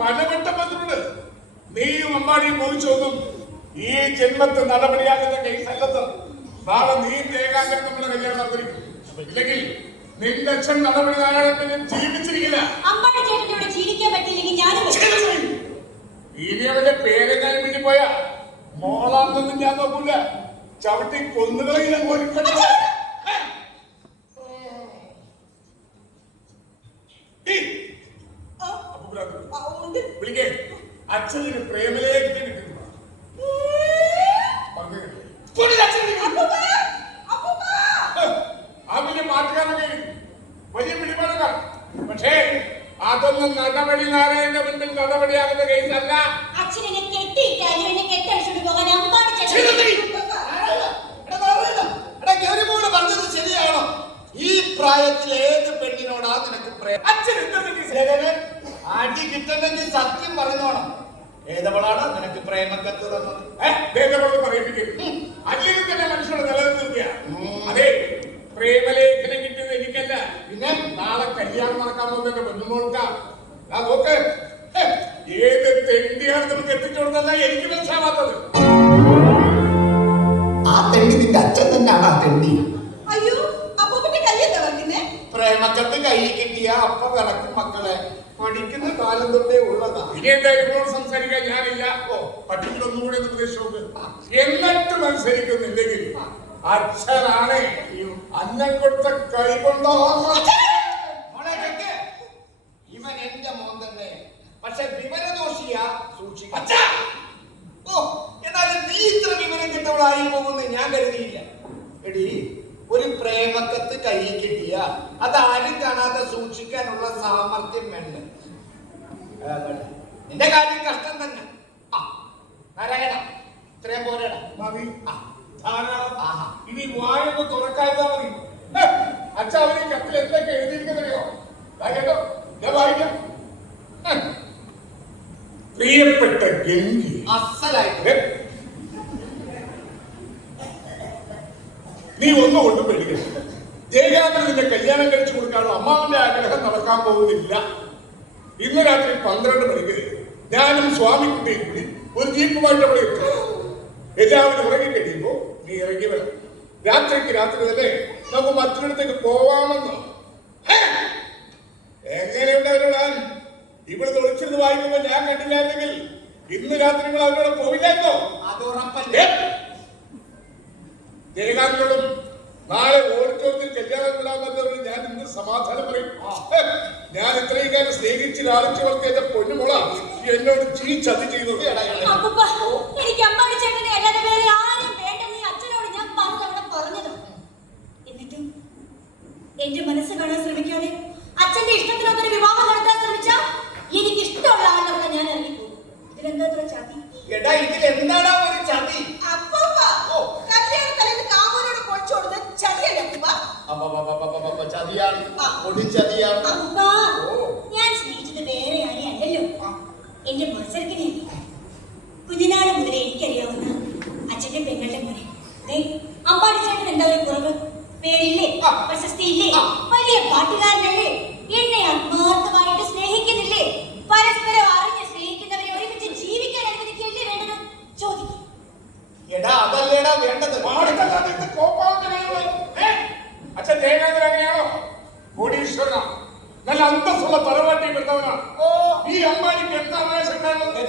പലവട്ടം വന്നിട്ടുണ്ട്. നീയും അമ്പാടിയും മോഹിച്ചൊന്നും ഈ ജന്മത്തെ നടപടിയാകുന്ന കേസല്ലെന്ന്. നാളെ നീ ഏകാന്തം നമ്മളെ കല്യാണം നടത്തിരിക്കും. ഇല്ലെങ്കിൽ നിന്റെ അച്ഛൻ നടപടി നാരായണത്തിന് ജീവിച്ചിരിക്കില്ല. ഇനി അവന്റെ പേരെങ്ങാനും വേണ്ടി പോയാ മോളാണെന്നൊന്നും ഞാൻ നോക്കൂല. ചവിട്ടി കൊന്നുകളയില്ല. വിളിക്കേ അച്ഛനൊരു പ്രേമലേഖനം കിട്ടുന്നു. അവന് മാറ്റുകാരൊക്കെ വലിയ പിടിപാടുക. പക്ഷേ അതൊന്നും നടപടി നാരായണന്റെ മുൻപിൽ നടപടിയാകുന്ന കേസല്ല. പറഞ്ഞത് ശരിയാണോ? ഈ പ്രായത്തിൽ ഏത് പെണ്ണിനോടാ നിനക്ക് അച്ഛൻ അടി കിട്ടണമെങ്കിൽ സത്യം പറഞ്ഞോണം. ഏതവളാണ് നിനക്ക് പ്രേമക്കത്ത് തന്നത്? അല്ലെങ്കിൽ തന്നെ മനുഷ്യരുടെ നിലനിർത്തുക. അതെ, പ്രേമലേഖനം കിട്ടിയത് എനിക്കല്ല. പിന്നെ നാളെ കല്യാണം നടക്കാൻ പോകുന്നതിന്റെ ബന്ധം നോക്കാം. നോക്ക്, ഏത് തെണ്ടിയാണ് നമുക്ക് എത്തിച്ചു കൊടുത്തല്ല എനിക്ക് മനസ്സിലാവാത്തത്. ആ തെണ്ടി നിന്റെ അച്ഛൻ തന്നെയാണ്. ആ തെണ്ടി പ്രേമക്കത്ത് കയ്യിൽ കിട്ടിയ അപ്പ വിളക്കും മക്കളെ. പഠിക്കുന്ന കാലം തൊട്ടേ ഉള്ളതാ. ഇനി എന്തായാലും സംസാരിക്കാൻ ഞാനില്ല. പറ്റിക്കൊന്നുകൂടെ ഉപദേശിച്ചു. എന്നിട്ട് മത്സരിക്കുന്നില്ലെങ്കിൽ അച്ഛനാണ് അന്നം കൊടുത്ത കൈ കൊണ്ടോ. ഇവൻ എന്റെ മോൻ തന്നെ. പക്ഷെ വിവരദോഷിയാ, സൂക്ഷിക്കും. എന്നാലും നീ ഇത്ര വിവരം കിട്ടവളായി പോകുമെന്ന് ഞാൻ കരുതിയില്ല. എടി, ഒരു പ്രേമക്കത്ത് കയ്യിൽ കിട്ടിയ അത് ആരും കാണാതെ സൂക്ഷിക്കാനുള്ള സാമർഥ്യം വേണ്ട. നിന്റെ കാര്യം കഷ്ടം തന്നെ. നാരായണ, ഇത്രയും പോലെടാ. ഇനി വായൊന്ന് തുറക്കാതെ മതി. അച്ഛൻ അവന് കത്തിൽ എന്തൊക്കെ എഴുതിയിരിക്കുന്നറിയോ? കേട്ടോ, ഞാൻ വായിക്കാം. പ്രിയപ്പെട്ട ഗംഗി, അസലായിട്ട് നീ ഒന്നുകൊണ്ട് പേടിക്കരുത്. ജയകാന്തൻ നിന്നെ കല്യാണം കഴിച്ചു കൊടുക്കാനുള്ള അമ്മാവന്റെ ആഗ്രഹം നടക്കാൻ പോകുന്നില്ല. ഇന്ന് രാത്രി 12 മണിക്ക് ഞാനും സ്വാമിക്കുട്ടിയും കൂടി ഒരു ജീപ്പുമായിട്ട് അവിടെ എത്തും. എല്ലാവരും ഉറങ്ങി കഴിയുമ്പോ നീ ഇറങ്ങി വരാം. രാത്രി തന്നെ നമുക്ക് മറ്റൊരിടത്തേക്ക് പോവാമെന്നോ? എങ്ങനെയുണ്ടാവില്ല? ഇവിടുത്തെ ഒളിച്ചിരുന്ന് വായിക്കുമ്പോ ഞാൻ കണ്ടില്ലായിരുന്നെങ്കിൽ ഇന്ന് രാത്രി നിങ്ങൾ അവരോട് പോവില്ലായിരുന്നോ? അത് ഉറപ്പല്ലേ? ജയകാന്തനോടും നാളെ ഓഡിറ്റോറിയത്തിൽ കല്യാണം വിടാമെന്നവരോട് ഞാൻ ഇന്ന് സമാധാനം പറയും. ഞാൻ ഇത്രയും കാലം സ്നേഹിച്ച് ലാളിച്ചു വളർത്തിയ എന്റെ പൊന്നുമോള എന്നോട് ചതി ചെയ്തത്. എന്നിട്ടും എന്റെ മനസ്സ് കാണാൻ ശ്രമിക്കാതെ അച്ഛന്റെ ഇഷ്ടത്തിനൊത്തൊരു വിവാഹം നടത്താൻ ശ്രമിച്ചാൽ എനിക്ക് ഇഷ്ടമുള്ള ആളൊക്കെ ഞാൻ ഇറങ്ങിപ്പോകും. ഇതിലെന്താ ചതി? എടാ, ഇതിലെന്താടാ ഒരു ചതി? ഞാൻ സ്നേഹിച്ചത് വേറെ ആരെയല്ലോ, എന്റെ മത്സരത്തിനെ. കുഞ്ഞിനാട് മുതലേ എനിക്കറിയാവുന്ന അച്ഛന്റെ പെങ്ങളുടെ മോനെ. അമ്പാടി ചേട്ടൻ എന്താ ഒരു കുറവ്? പേരില്ലേ, പ്രശസ്തിയില്ലേ, വലിയ പാട്ടുകാരനല്ലേ, എന്നെ ആത്മാർത്ഥമായിട്ട് സ്നേഹിക്കുന്നില്ലേ, പരസ്പരം അറിഞ്ഞ് സ്നേഹിക്കുന്നവരെ ഒരുമിച്ച് ജീവിക്കാൻ അനുവദിക്കുകയല്ലേ വേണ്ടത്? ചോദിക്കും. എടാ, അതല്ലേടാ വേണ്ടത്. അച്ഛൻ ജയകാന്തൻ അങ്ങനെയാണോ? കോടീശ്വരനാ, നല്ല അന്തസ്സുള്ള തറവാട്ടി വരുന്നവനാണ്. ഈ അമ്മാനിക്ക് എന്താ അവകാശം ഉണ്ടാകുന്നത്?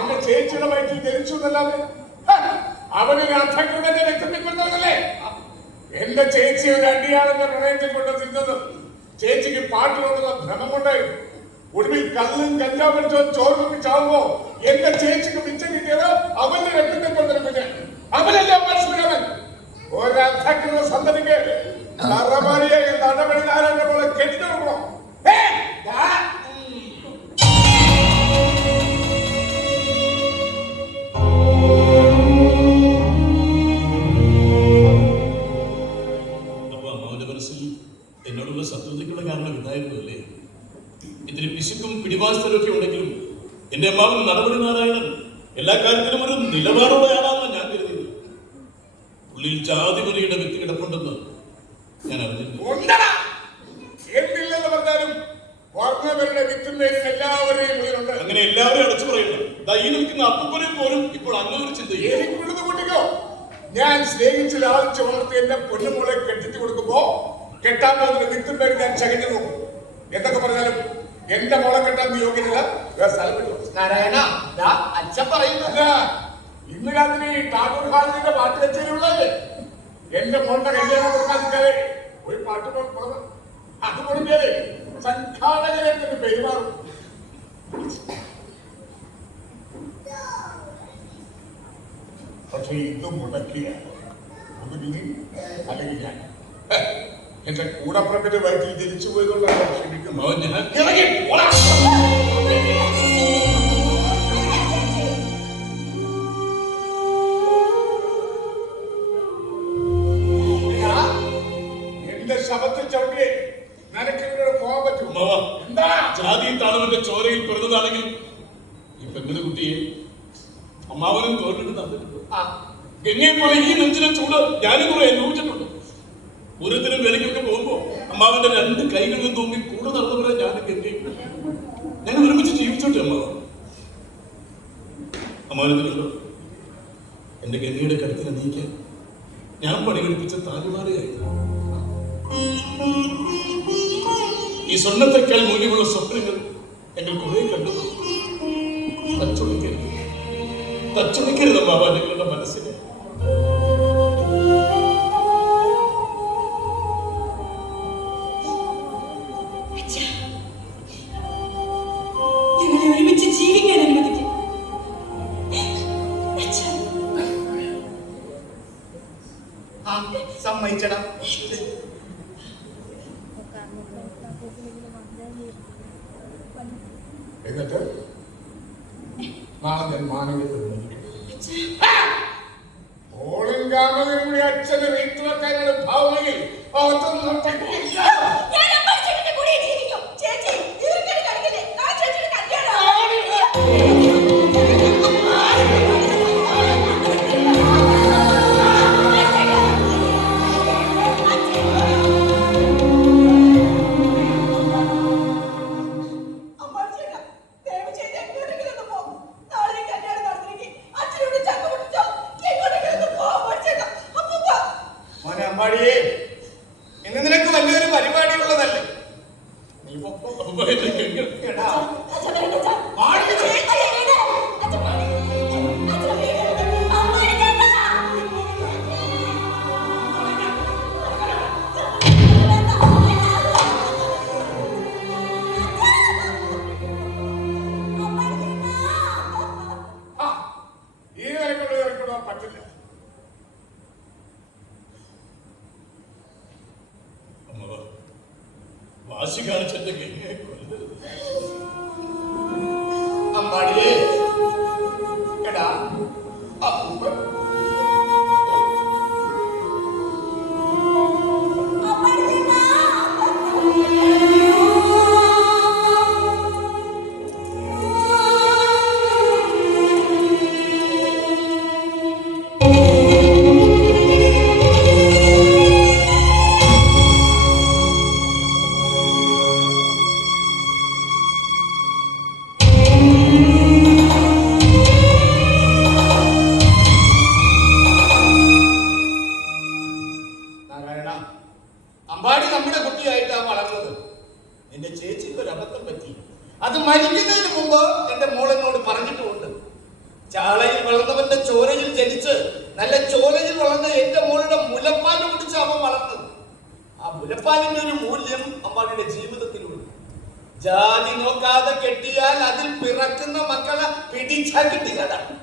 എന്റെ ചേച്ചിയുടെ വയറ്റിൽ ജനിച്ചു എന്നല്ലാതെ അവന് അധകൃതന്റെ രക്തത്തിൽ പെട്ടവനല്ലേ? എന്റെ ചേച്ചി ഒരു അടിയാണെന്ന പ്രണയത്തിൽ കൊണ്ട് തിന്നത് ചേച്ചിക്ക് പാട്ടിനോടുള്ള ഭ്രമം കൊണ്ടായിരുന്നു. ഒടുവിൽ കല്ലും കഞ്ചാവും ചോറ് ചാവുമ്പോ എന്റെ ചേച്ചിക്ക് മിച്ചം കിട്ടിയത് അവന്റെ രക്തത്തിൽ കൊണ്ടിരുന്നു. അവനല്ലേ മനസ്സിലാവൻ? ഒരധകൃത സന്തതിക്ക് നടപടിയായി നടപടി നാരായണ പോലെ കെട്ടിടണോ? എന്നോടുള്ള ശത്രുതയ്ക്കുള്ള കാരണം ഇതായിരുന്നു അല്ലേ? ഇതിന് പിശുക്കും പിടിവാസ്തരൊക്കെ ഉണ്ടെങ്കിലും എന്റെ അമ്മാവൻ നടപടി നാരായണൻ എല്ലാ കാര്യത്തിലും ഒരു നിലപാടുള്ളയാളാണെന്ന് ഞാൻ കരുതിയത്. ഉള്ളിൽ ജാതിപതിയുടെ വ്യക്തി കിടപ്പുണ്ടെന്ന് ഞാൻ അറിഞ്ഞില്ല. എന്തില്ലെന്ന് പറഞ്ഞാലും പ്രമുഖരുടെ വിത്തുന്നതിന് എല്ലാവരെയും മുതലുണ്ട്. അങ്ങനെ എല്ലാവരും അടച്ചു പറയുന്നു. ഈ നിൽക്കുന്ന അപ്പൂപ്പനെ പോലും ഇപ്പോൾ അങ്ങനെ ഒരു ചിന്തയില്ല. എനിക്കുള്ളത് കൊണ്ടിക്കോ, ഞാൻ സ്നേഹിച്ച് ലാളിച്ച് വളർത്തി എന്റെ പൊന്നുമോളെ കെട്ടിച്ചു കൊടുക്കുമ്പോ കെട്ടാൻ പോകുന്ന വിത്തുന്നതിന് ഞാൻ ചകഞ്ഞു നോക്കും. എന്തൊക്കെ പറഞ്ഞാലും എന്റെ മോളെ കെട്ടാൻ യോഗ്യനില്ല. വേറെ സ്ഥലം കിട്ടും. നാരായണ, അച്ഛൻ പറയുന്നത് ഇന്ന് രാത്രി ടാഗോർ ഹാളിന്റെ പാട്ട് കച്ചേരിയുള്ളതല്ലേ? എന്റെ മോളുടെ കല്യാണം കൊടുക്കാതിരിക്കാതെ ഒരു പാട്ട് അത് കൊടുക്കാതെ സംഘാടകരെ പെരുമാറും. പക്ഷെ ഇത് മുടക്കിയ അല്ലെങ്കിൽ ഞാൻ എന്റെ കൂടപ്പുറത്തിന്റെ വയറ്റിൽ ജനിച്ചു പോയതുകൊണ്ടാണ് ക്ഷമിക്കുന്നത്. എന്റെ ശബത്തിൽ ചവിട്ടിയെ നിനക്ക് ഇവിടെ പോകാൻ പറ്റും. എന്താ ജാതി താണവന്റെ ചോരയിൽ പിറന്നതാണെങ്കിൽ ഈ പെങ്ങളുടെ കുട്ടിയെ അമ്മാവനും തോന്നിട്ട് തന്നിട്ടുണ്ട്. ഗംഗയെ പോലെ ഈ നെഞ്ചിലെ ചൂട് ഞാനും കുറെ അനുഭവിച്ചിട്ടുണ്ട്. ഓരോരുത്തരും വേലയ്ക്കൊക്കെ പോകുമ്പോ അമ്മാവന്റെ രണ്ട് കൈകളിലും തൂങ്ങി കൂടെ നടന്നവരെ ഞാൻ ഗംഗയും ഞങ്ങൾ ഒരുമിച്ച് ജീവിച്ചോട്ടെ. അമ്മാവനത്തിലുണ്ടോ എന്റെ ഗംഗയുടെ കരുത്തിനെ നീക്കാൻ ഞാൻ പണികഴിപ്പിച്ച താലിമാലയായിരുന്നു. ഈ സ്വർണ്ണത്തെക്കാൾ മൂല്യമുള്ള സ്വപ്നങ്ങൾ ഞങ്ങൾ കുറെ കണ്ടു. തച്ചുണിക്കരുത് അമ്മാവ ഞങ്ങളുടെ മനസ്സിനെ. ഞങ്ങളെ ഒരുമിച്ച് ജീവിക്കാൻ അനുവദിക്കും. സമ്മതിച്ചടാ. എന്നിട്ട് നാളെ ഞാൻ മാനവീയത്തിൽ ഓളും കാമതും കൂടി അച്ഛനെ റീത്ത് വെക്കാനുള്ള ഭാവമെങ്കിൽ അതൊന്നും തെറ്റില്ല. ഇന്ന് നിനക്ക് വലിയൊരു പരിപാടിയുള്ളതല്ലേ? നീ ഈ നിലക്കുള്ള പറ്റില്ല. വാശി കാണിച്ചെന്റെ ഗംഗയെ കൊല്ലരുത്. അമ്പാടിയേ, എടാ അപ്പൂപ്പൻ അമ്പാടി നമ്മുടെ കുട്ടിയായിട്ടാണ് വളർന്നത്. എന്റെ ചേച്ചിക്ക് ഒരു അബദ്ധം പറ്റി. അത് മരിക്കുന്നതിന് മുമ്പ് എന്റെ മോളെന്നോട് പറഞ്ഞിട്ടുമുണ്ട്. ചാളയിൽ വളർന്നവന്റെ ചോരയിൽ ജനിച്ച് നല്ല ചോരയിൽ വളർന്ന എന്റെ മോളുടെ മുലപ്പാൽ കുടിച്ച് അവൻ വളർന്നത്. ആ മുലപ്പാലിന്റെ ഒരു മൂല്യം അമ്പാടിയുടെ ജീവിതത്തിലുണ്ട്. ജാതി നോക്കാതെ കെട്ടിയാൽ അതിൽ പിറക്കുന്ന മക്കളെ പിടിച്ചാ കിട്ടിയതാണ്.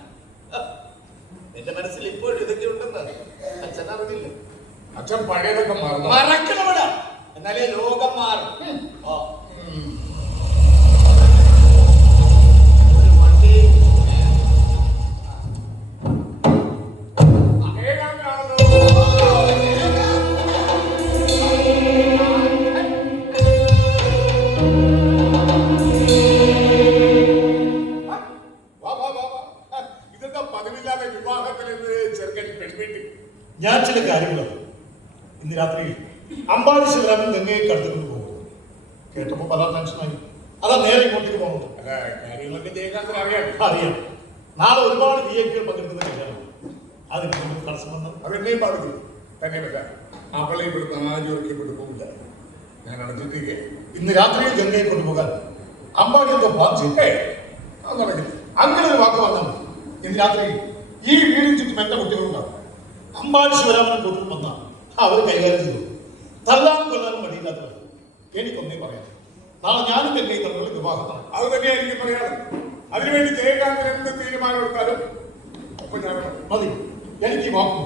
എന്റെ മനസ്സിൽ ഇപ്പോഴും ഇതൊക്കെ ഉണ്ടെന്ന് അച്ഛൻ അറിഞ്ഞില്ല. അച്ഛൻ പഴയതൊക്കെ മറക്കണവിടെ, എന്നാലേ ലോകം മാറും. ഇതെന്താ പതിവില്ലാതെ വിവാഹത്തിൽ ചെറുക്കൻ പെൺവീട്ടിൽ. ഞാൻ ചില കാര്യങ്ങൾ ഇന്ന് രാത്രി അമ്പാടി ശിവരാമൻ ഗംഗയെ കടത്തിക്കൊണ്ട് പോകും. കേട്ടപ്പോൾ പല ടെൻഷനായി. അതാ നേരെ ഇങ്ങോട്ടേക്ക് പോകുന്നത്. അല്ല, കാര്യങ്ങളൊക്കെ ജയകാന്തൻ അറിയാം. അറിയാം. നാളെ ഒരുപാട് VIP പങ്കെടുക്കുന്ന കല്യാണം. അതിന് നമുക്ക് തടസ്സം വന്നാൽ അതെന്നെയും ബാധിക്കും. തന്നെയല്ല, അവളെ ഇവിടുന്ന് ആരും ഒരിക്കപ്പെട്ടു പോകില്ല. ഞാൻ അടുത്തേക്ക് ഇന്ന് രാത്രിയിൽ ഗംഗയെ കൊണ്ടുപോകാൻ അമ്പാടി എന്തോ പ്ലാൻ ചെയ്തേ. അത് നടക്കില്ല. അങ്ങനെ ഒരു വാക്ക് വന്നാൽ മതി. ഇന്ന് രാത്രി ഈ വീടിന് ചുറ്റും എന്റെ കുട്ടികളുണ്ടാവും. അമ്പാടി ശിവരാമനെ കൂട്ടിൽ വന്നാൽ അവർ കൈകാര്യം ചെയ്തു. തല്ലാനും കൊല്ലാനും മടിയില്ലാത്തവർ. എനിക്കൊന്നേ പറയാം, നാളെ ഞാനും ഗംഗയും തമ്മിലുള്ള വിവാഹമാണ്. അത് തന്നെയായിരിക്കും പറയാറ്. അതിനുവേണ്ടി ജയകാന്തൻ എന്ത് തീരുമാനം എടുത്താലും ഒപ്പം ഞാൻ മതി, എനിക്ക് ഈ വാക്കും